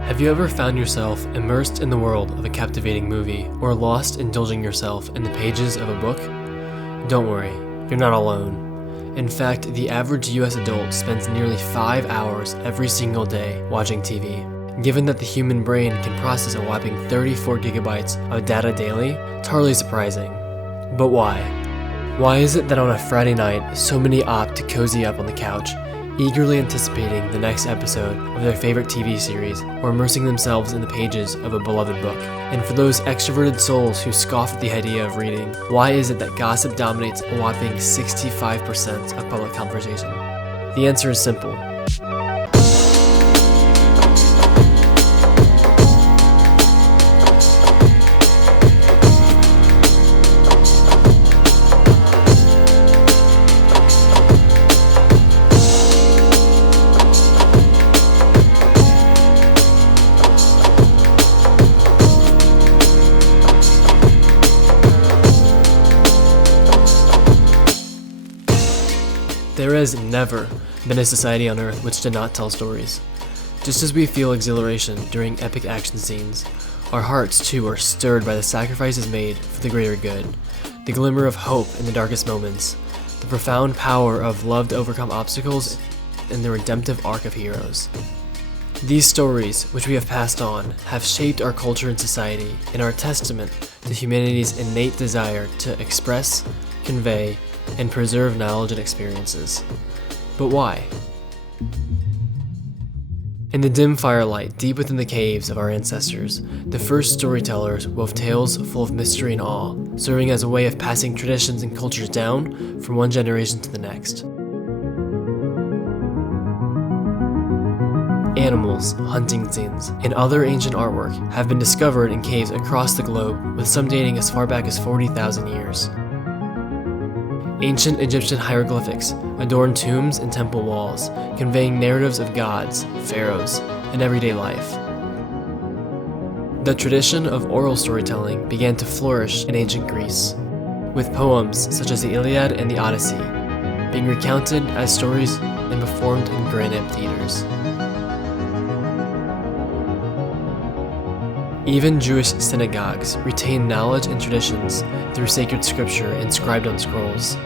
Have you ever found yourself immersed in the world of a captivating movie or lost indulging yourself in the pages of a book? Don't worry, you're not alone. In fact, the average US adult spends nearly 5 hours every single day watching TV. Given that the human brain can process a whopping 34 gigabytes of data daily, it's hardly surprising. But why? Why is it that on a Friday night, so many opt to cozy up on the couch, eagerly anticipating the next episode of their favorite TV series or immersing themselves in the pages of a beloved book? And for those extroverted souls who scoff at the idea of reading, why is it that gossip dominates a whopping 65% of public conversation? The answer is simple. There has never been a society on Earth which did not tell stories. Just as we feel exhilaration during epic action scenes, our hearts too are stirred by the sacrifices made for the greater good, the glimmer of hope in the darkest moments, the profound power of love to overcome obstacles, and the redemptive arc of heroes. These stories, which we have passed on, have shaped our culture and society and are a testament to humanity's innate desire to express, convey, and preserve knowledge and experiences. But why? In the dim firelight deep within the caves of our ancestors, the first storytellers wove tales full of mystery and awe, serving as a way of passing traditions and cultures down from one generation to the next. Animals, hunting scenes, and other ancient artwork have been discovered in caves across the globe, with some dating as far back as 40,000 years. Ancient Egyptian hieroglyphics adorn tombs and temple walls, conveying narratives of gods, pharaohs, and everyday life. The tradition of oral storytelling began to flourish in ancient Greece, with poems such as the Iliad and the Odyssey being recounted as stories and performed in grand amphitheaters. Even Jewish synagogues retain knowledge and traditions through sacred scripture inscribed on scrolls.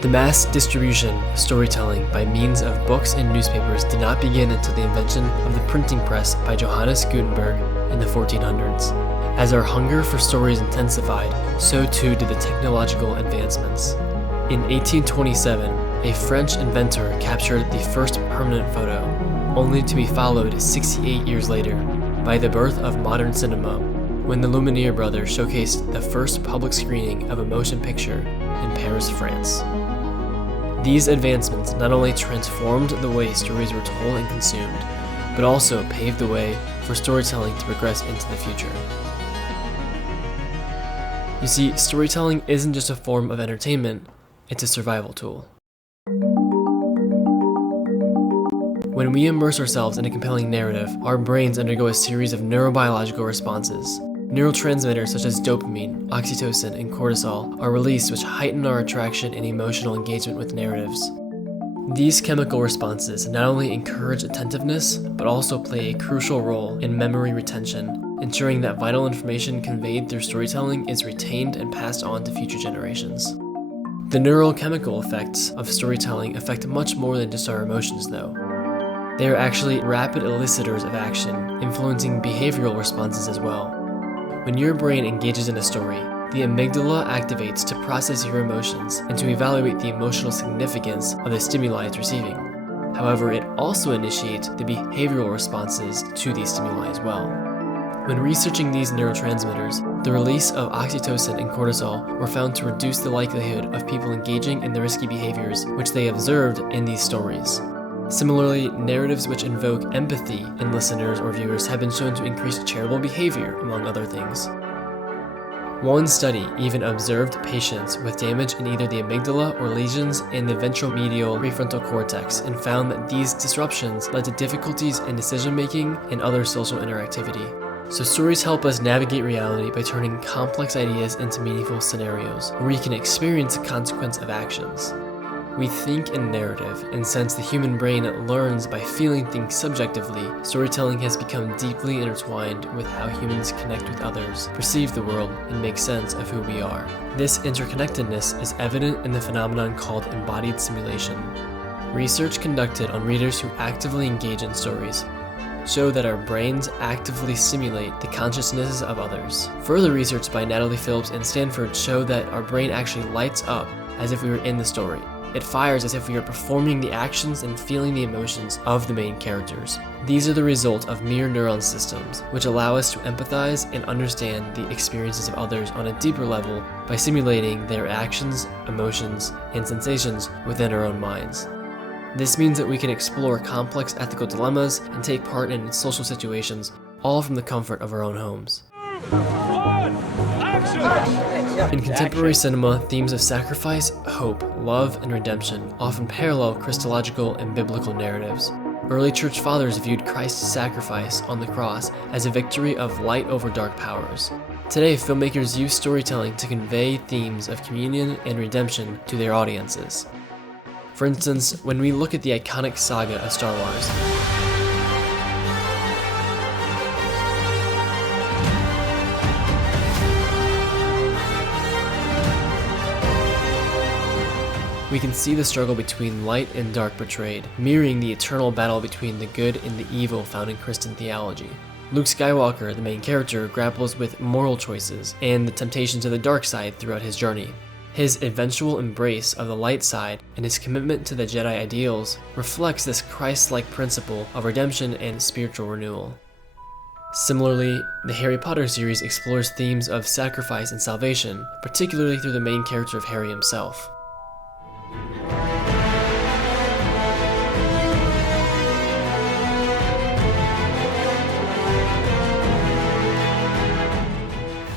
The mass distribution of storytelling by means of books and newspapers did not begin until the invention of the printing press by Johannes Gutenberg in the 1400s. As our hunger for stories intensified, so too did the technological advancements. In 1827, a French inventor captured the first permanent photo, only to be followed 68 years later by the birth of modern cinema, when the Lumiere brothers showcased the first public screening of a motion picture in Paris, France. These advancements not only transformed the way stories were told and consumed, but also paved the way for storytelling to progress into the future. You see, storytelling isn't just a form of entertainment, it's a survival tool. When we immerse ourselves in a compelling narrative, our brains undergo a series of neurobiological responses. Neurotransmitters such as dopamine, oxytocin, and cortisol are released, which heighten our attraction and emotional engagement with narratives. These chemical responses not only encourage attentiveness, but also play a crucial role in memory retention, ensuring that vital information conveyed through storytelling is retained and passed on to future generations. The neurochemical effects of storytelling affect much more than just our emotions, though. They are actually rapid elicitors of action, influencing behavioral responses as well. When your brain engages in a story, the amygdala activates to process your emotions and to evaluate the emotional significance of the stimuli it's receiving. However, it also initiates the behavioral responses to these stimuli as well. When researching these neurotransmitters, the release of oxytocin and cortisol were found to reduce the likelihood of people engaging in the risky behaviors which they observed in these stories. Similarly, narratives which invoke empathy in listeners or viewers have been shown to increase charitable behavior, among other things. One study even observed patients with damage in either the amygdala or lesions in the ventromedial prefrontal cortex and found that these disruptions led to difficulties in decision-making and other social interactivity. So stories help us navigate reality by turning complex ideas into meaningful scenarios where we can experience the consequence of actions. We think in narrative, and since the human brain learns by feeling things subjectively, storytelling has become deeply intertwined with how humans connect with others, perceive the world, and make sense of who we are. This interconnectedness is evident in the phenomenon called embodied simulation. Research conducted on readers who actively engage in stories show that our brains actively simulate the consciousnesses of others. Further research by Natalie Phillips and Stanford show that our brain actually lights up as if we were in the story. It fires as if we are performing the actions and feeling the emotions of the main characters. These are the result of mirror neuron systems, which allow us to empathize and understand the experiences of others on a deeper level by simulating their actions, emotions, and sensations within our own minds. This means that we can explore complex ethical dilemmas and take part in social situations, all from the comfort of our own homes. In contemporary cinema, themes of sacrifice, hope, love, and redemption often parallel Christological and biblical narratives. Early church fathers viewed Christ's sacrifice on the cross as a victory of light over dark powers. Today, filmmakers use storytelling to convey themes of communion and redemption to their audiences. For instance, when we look at the iconic saga of Star Wars, we can see the struggle between light and dark portrayed, mirroring the eternal battle between the good and the evil found in Christian theology. Luke Skywalker, the main character, grapples with moral choices and the temptations of the dark side throughout his journey. His eventual embrace of the light side and his commitment to the Jedi ideals reflects this Christ-like principle of redemption and spiritual renewal. Similarly, the Harry Potter series explores themes of sacrifice and salvation, particularly through the main character of Harry himself.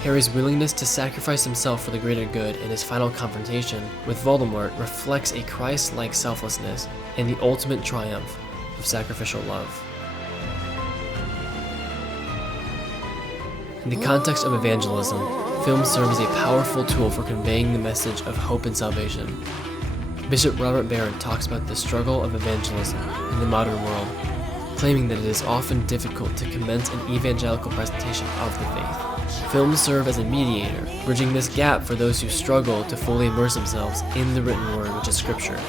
Harry's willingness to sacrifice himself for the greater good in his final confrontation with Voldemort reflects a Christ-like selflessness and the ultimate triumph of sacrificial love. In the context of evangelism, film serves as a powerful tool for conveying the message of hope and salvation. Bishop Robert Barron talks about the struggle of evangelism in the modern world, claiming that it is often difficult to commence an evangelical presentation of the faith. Films serve as a mediator, bridging this gap for those who struggle to fully immerse themselves in the written word, which is Scripture.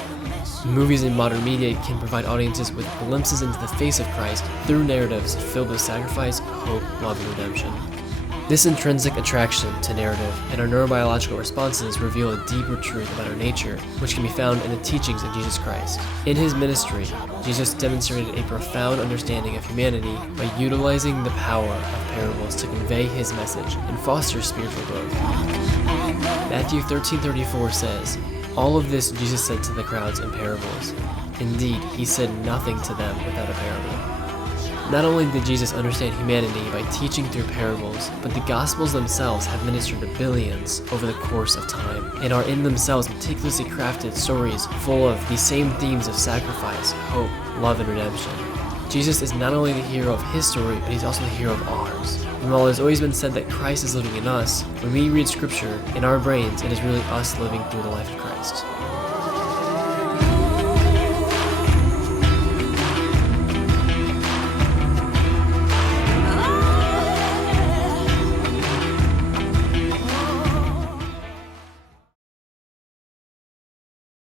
Movies and modern media can provide audiences with glimpses into the face of Christ through narratives filled with sacrifice, hope, love, and redemption. This intrinsic attraction to narrative and our neurobiological responses reveal a deeper truth about our nature, which can be found in the teachings of Jesus Christ. In his ministry, Jesus demonstrated a profound understanding of humanity by utilizing the power of parables to convey his message and foster spiritual growth. Matthew 13:34 says, "All of this Jesus said to the crowds in parables. Indeed, he said nothing to them without a parable." Not only did Jesus understand humanity by teaching through parables, but the Gospels themselves have ministered to billions over the course of time, and are in themselves meticulously crafted stories full of the same themes of sacrifice, hope, love, and redemption. Jesus is not only the hero of his story, but he's also the hero of ours. And while it has always been said that Christ is living in us, when we read Scripture, in our brains, it is really us living through the life of Christ.